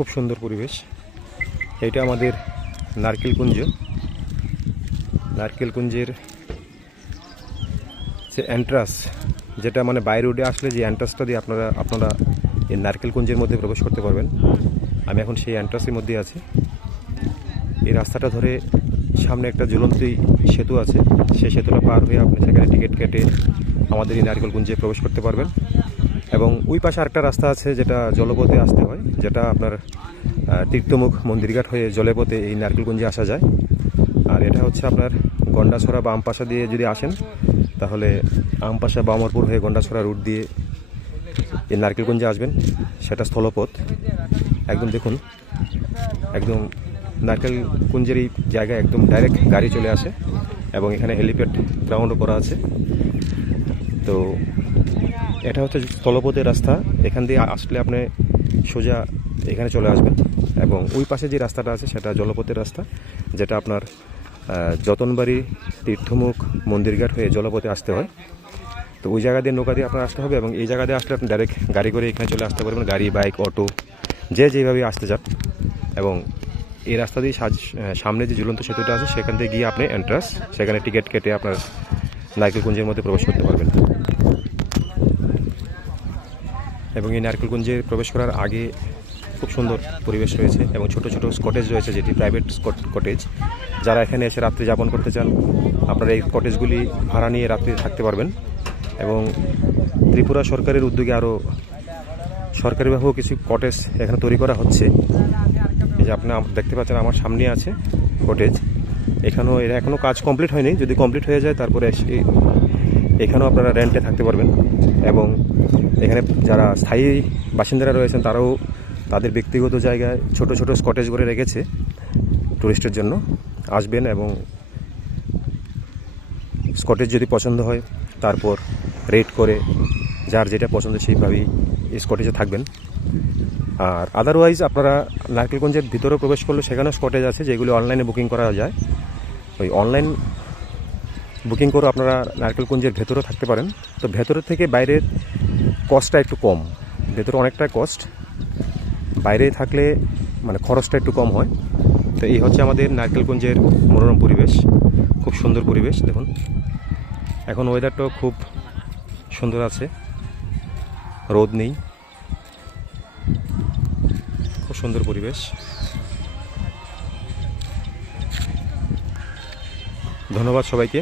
খুব সুন্দর পরিবেশ। এটা আমাদের নারকেলকুঞ্জের যে এন্ট্রান্স, যেটা মানে বাই রোডে আসলে যে এন্ট্রান্সটা দিয়ে আপনারা এই নারকেলকুঞ্জের মধ্যে প্রবেশ করতে পারবেন। আমি এখন সেই এন্ট্রান্সের মধ্যে আছি। এই রাস্তাটা ধরে সামনে একটা ঝুলন্তী সেতু আছে, সেই সেতুটা পার হয়ে আপনি সেখানে টিকিট কেটে আমাদের এই নারকেলকুঞ্জে প্রবেশ করতে পারবেন। এবং ওই পাশে আরেকটা রাস্তা আছে যেটা জলপথে আসতে হয়, যেটা আপনার তীর্থমুখ মন্দিরঘাট হয়ে জলপথে এই নারকেলকুঞ্জে আসা যায়। আর এটা হচ্ছে আপনার গন্ডাছড়া বা আমপাশা দিয়ে যদি আসেন, তাহলে আমপাশা বা অমরপুর হয়ে গন্ডাছড়া রুট দিয়ে এই নারকেলকুঞ্জে আসবেন। সেটা স্থলপথ। একদম দেখুন, একদম নারকেলকুঞ্জের এই জায়গায় একদম ডাইরেক্ট গাড়ি চলে আসে এবং এখানে হেলিপ্যাড গ্রাউন্ডও করা আছে। তো এটা হচ্ছে স্থলপথের রাস্তা। এখান দিয়ে আসলে আপনি সোজা এখানে চলে আসবেন। এবং ওই পাশে যে রাস্তাটা আছে সেটা জলপথের রাস্তা, যেটা আপনার যতনবাড়ি তীর্থমুখ মন্দিরঘাট হয়ে জলপথে আসতে হয়। তো ওই জায়গা দিয়ে নৌকা দিয়ে আপনার আসতে হবে, এবং এই জায়গা দিয়ে আসলে আপনি ডাইরেক্ট গাড়ি করে এখানে চলে আসতে পারবেন। গাড়ি, বাইক, অটো যেভাবে আসতে চান। এবং এই রাস্তা দিয়ে সামনে যে ঝুলন্ত সেতুটা আছে সেখান থেকে গিয়ে আপনি এন্ট্রান্স, সেখানে টিকিট কেটে আপনার নারকেলকুঞ্জের মধ্যে প্রবেশ করতে পারবেন। এবং এই নারকেলকুঞ্জে প্রবেশ করার আগে খুব সুন্দর পরিবেশ রয়েছে এবং ছোট ছোট কটেজ রয়েছে, যেটি প্রাইভেট কটেজ। যারা এখানে এসে রাত্রি যাপন করতে চান, আপনারা এই কটেজগুলি ভাড়া নিয়ে রাত্রি থাকতে পারবেন। এবং ত্রিপুরা সরকারের উদ্যোগে আরও সরকারিভাবেও কিছু কটেজ এখানে তৈরি করা হচ্ছে। এই যে আপনি দেখতে পাচ্ছেন আমার সামনে আছে কটেজ। এখনও কাজ কমপ্লিট হয়নি। যদি কমপ্লিট হয়ে যায় তারপরে এখানেও আপনারা রেন্টে থাকতে পারবেন। এবং এখানে যারা স্থায়ী বাসিন্দারা রয়েছেন তারাও তাদের ব্যক্তিগত জায়গায় ছোট ছোট কটেজ করে রেখেছে টুরিস্টের জন্য। আসবেন এবং কটেজ যদি পছন্দ হয় তারপর রেট করে যার যেটা পছন্দ সেইভাবেই এই কটেজে থাকবেন। আর আদারওয়াইজ আপনারা নারকেলকুঞ্জের ভিতরে প্রবেশ করলে সেখানেও কটেজ আছে যেগুলো অনলাইনে বুকিং করা যায়। ওই অনলাইন বুকিং করে আপনারা নারকেলকুঞ্জের ভেতরেও থাকতে পারেন। তো ভেতরের থেকে বাইরের কস্টটা একটু কম, ভেতরে অনেকটা কস্ট, বাইরে থাকলে মানে খরচটা একটু কম হয়। তো এই হচ্ছে আমাদের নারকেলকুঞ্জের মনোরম পরিবেশ, খুব সুন্দর পরিবেশ। দেখুন এখন ওয়েদারটাও খুব সুন্দর আছে, রোদ নেই, খুব সুন্দর পরিবেশ। ধন্যবাদ সবাইকে।